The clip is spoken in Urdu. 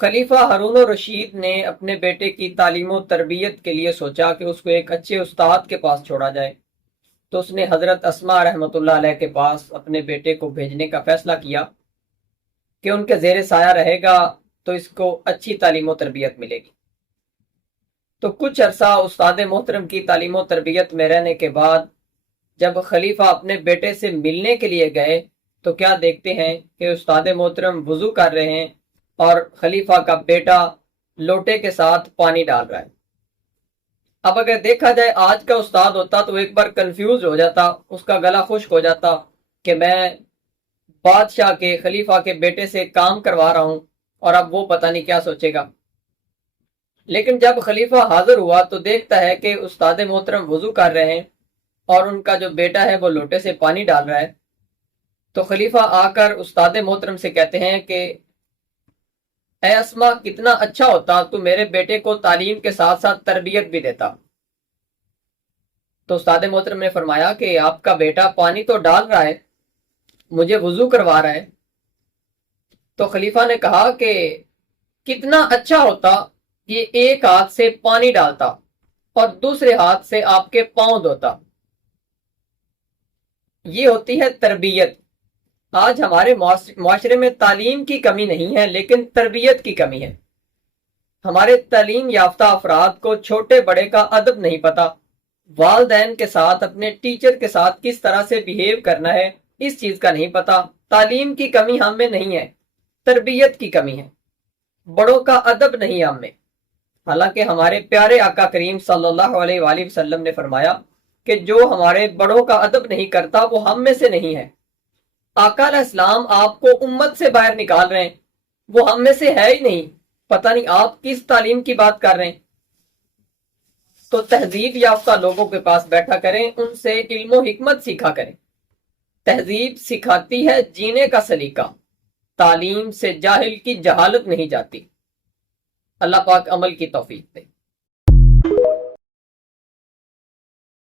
خلیفہ ہارون الرشید نے اپنے بیٹے کی تعلیم و تربیت کے لیے سوچا کہ اس کو ایک اچھے استاد کے پاس چھوڑا جائے، تو اس نے حضرت اسماء رحمۃ اللہ علیہ کے پاس اپنے بیٹے کو بھیجنے کا فیصلہ کیا کہ ان کے زیر سایہ رہے گا تو اس کو اچھی تعلیم و تربیت ملے گی۔ تو کچھ عرصہ استاد محترم کی تعلیم و تربیت میں رہنے کے بعد جب خلیفہ اپنے بیٹے سے ملنے کے لیے گئے تو کیا دیکھتے ہیں کہ استاد محترم وضو کر رہے ہیں اور خلیفہ کا بیٹا لوٹے کے ساتھ پانی ڈال رہا ہے۔ اب اگر دیکھا جائے آج کا استاد ہوتا تو ایک بار کنفیوز ہو جاتا، اس کا گلا خشک ہو جاتا کہ میں بادشاہ کے خلیفہ کے بیٹے سے کام کروا رہا ہوں اور اب وہ پتہ نہیں کیا سوچے گا۔ لیکن جب خلیفہ حاضر ہوا تو دیکھتا ہے کہ استاد محترم وضو کر رہے ہیں اور ان کا جو بیٹا ہے وہ لوٹے سے پانی ڈال رہا ہے۔ تو خلیفہ آ کر استاد محترم سے کہتے ہیں کہ اے اسما، کتنا اچھا ہوتا تو میرے بیٹے کو تعلیم کے ساتھ ساتھ تربیت بھی دیتا۔ تو استاد محترم نے فرمایا کہ آپ کا بیٹا پانی تو ڈال رہا ہے، مجھے وضو کروا رہا ہے۔ تو خلیفہ نے کہا کہ کتنا اچھا ہوتا کہ ایک ہاتھ سے پانی ڈالتا اور دوسرے ہاتھ سے آپ کے پاؤں دھوتا۔ یہ ہوتی ہے تربیت۔ آج ہمارے معاشرے میں تعلیم کی کمی نہیں ہے لیکن تربیت کی کمی ہے۔ ہمارے تعلیم یافتہ افراد کو چھوٹے بڑے کا ادب نہیں پتا، والدین کے ساتھ اپنے ٹیچر کے ساتھ کس طرح سے بیہیو کرنا ہے اس چیز کا نہیں پتا۔ تعلیم کی کمی ہم میں نہیں ہے، تربیت کی کمی ہے، بڑوں کا ادب نہیں ہم میں۔ حالانکہ ہمارے پیارے آقا کریم صلی اللہ علیہ وآلہ وسلم نے فرمایا کہ جو ہمارے بڑوں کا ادب نہیں کرتا وہ ہم میں سے نہیں ہے۔ آقا علیہ السلام آپ کو امت سے باہر نکال رہے ہیں، وہ ہم میں سے ہے ہی نہیں، پتہ نہیں آپ کس تعلیم کی بات کر رہے ہیں۔ تو تہذیب یافتہ لوگوں کے پاس بیٹھا کریں، ان سے علم و حکمت سیکھا کریں۔ تہذیب سکھاتی ہے جینے کا سلیقہ، تعلیم سے جاہل کی جہالت نہیں جاتی۔ اللہ پاک عمل کی توفیق دے۔